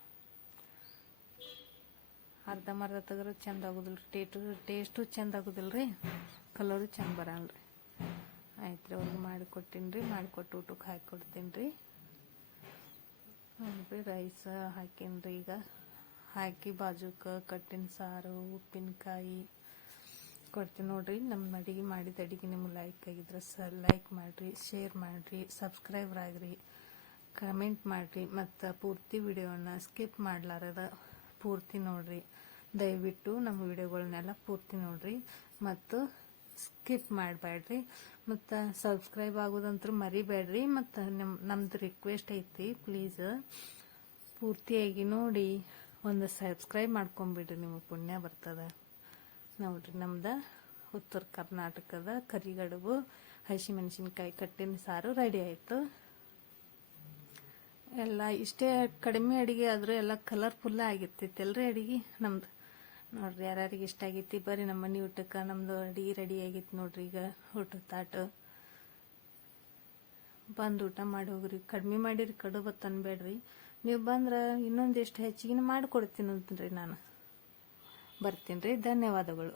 ಅರ್ಧ ಮರ್ಧ ತೆಗೆದ್ರೆ ಚಂದ ಆಗೋದಿಲ್ಲ ಟೇಟು, ಟೇಸ್ಟು ಚಂದ ಆಗೋದಿಲ್ಲ ರೀ ಕಲರು ಚೆಂದ ಬರಲ್ಲ ರೀ ಆಯ್ತು ರೀ ಅವ್ರಿಗೆ ಮಾಡಿಕೊಟ್ಟಿನಿ ರೀ ಮಾಡಿಕೊಟ್ಟು ಊಟಕ್ಕೆ ಹಾಕಿ ರೀ ನೋಡ್ರಿ, ರೈಸ್ ಹಾಕೀನಿ ರೀ ಈಗ. ಹಾಕಿ ಬಾಜುಕ ಕಟ್ಟಿನ ಸಾರು, ಉಪ್ಪಿನಕಾಯಿ. ಕೊಡ್ತೀನಿ ನೋಡ್ರಿ. ನಮ್ಮ ಅಡಿಗೆ ಮಾಡಿದ ಅಡಿಗೆ ನಿಮ್ಗೆ ಲೈಕ್ ಆಗಿದ್ರೆ ಸರ್ ಲೈಕ್ ಮಾಡಿರಿ ಶೇರ್ ಮಾಡಿರಿ ಸಬ್ಸ್ಕ್ರೈಬರ್ ಆಗಿರಿ. ಕಮೆಂಟ್ ಮಾಡಿರಿ. ಮತ್ತು ಪೂರ್ತಿ ವಿಡಿಯೋನ ಸ್ಕಿಪ್ ಮಾಡ್ಲಾರದ ಪೂರ್ತಿ ನೋಡ್ರಿ. ದಯವಿಟ್ಟು ನಮ್ಮ ವಿಡಿಯೋಗಳನ್ನೆಲ್ಲ ಪೂರ್ತಿ ನೋಡ್ರಿ. ಮತ್ತು ಸ್ಕಿಪ್ ಮಾಡಬೇಡ್ರಿ ಮತ್ತು ಸಬ್ಸ್ಕ್ರೈಬ್ ಆಗೋದಂತೂ ಮರಿಬೇಡ್ರಿ ಮತ್ತು ನಮ್ಮ ನಮ್ದು ರಿಕ್ವೆಸ್ಟ್ ಐತಿ ಪ್ಲೀಸ್ ಪೂರ್ತಿಯಾಗಿ ನೋಡಿ. ಒಂದು ಸಬ್ಸ್ಕ್ರೈಬ್ ಮಾಡ್ಕೊಂಬಿಡ್ರಿ, ನಿಮಗೆ ಪುಣ್ಯ ಬರ್ತದ. ನೋಡ್ರಿ, ನಮ್ದು ಉತ್ತರ ಕರ್ನಾಟಕದ ಕರಿಗಡುಬು, ಹಸಿಮೆಣಸಿನ್ಕಾಯಿ ಕಟ್ಟಿನ ಸಾರು ರೆಡಿ ಆಯಿತು. ಎಲ್ಲ ಇಷ್ಟೇ ಕಡಿಮೆ ಅಡಿಗೆ ಆದರೂ ಎಲ್ಲ ಕಲರ್ಫುಲ್ಲ ಆಗಿರ್ತೈತಿ ಅಲ್ರಿ ಅಡಿಗೆ ನಮ್ದು. ನೋಡ್ರಿ, ಯಾರ್ಯಾರಿಗೆ ಇಷ್ಟ ಆಗೈತಿ ಬರ್ರಿ ನಮ್ಮ ಮನೆ ಊಟಕ್ಕೆ, ನಮ್ದು ಅಡುಗೆ ರೆಡಿ ಆಗೈತಿ ನೋಡ್ರಿ ಈಗ ಊಟದ ತಾಟ. ಬಂದು ಊಟ ಮಾಡಿ ಹೋಗ್ರಿ, ಕಡಿಮೆ ಮಾಡಿರಿ ಕಡುಬು ಬತ್ತನ್ಬೇಡ್ರಿ ನೀವು ಬಂದ್ರೆ ಇನ್ನೊಂದಿಷ್ಟು ಹೆಚ್ಚಿಗೆ ಮಾಡಿಕೊಡ್ತೀನಿ ಅಂತೀನಿ ನಾನು. ಬರ್ತೀನಿ ರೀ ಧನ್ಯವಾದಗಳು.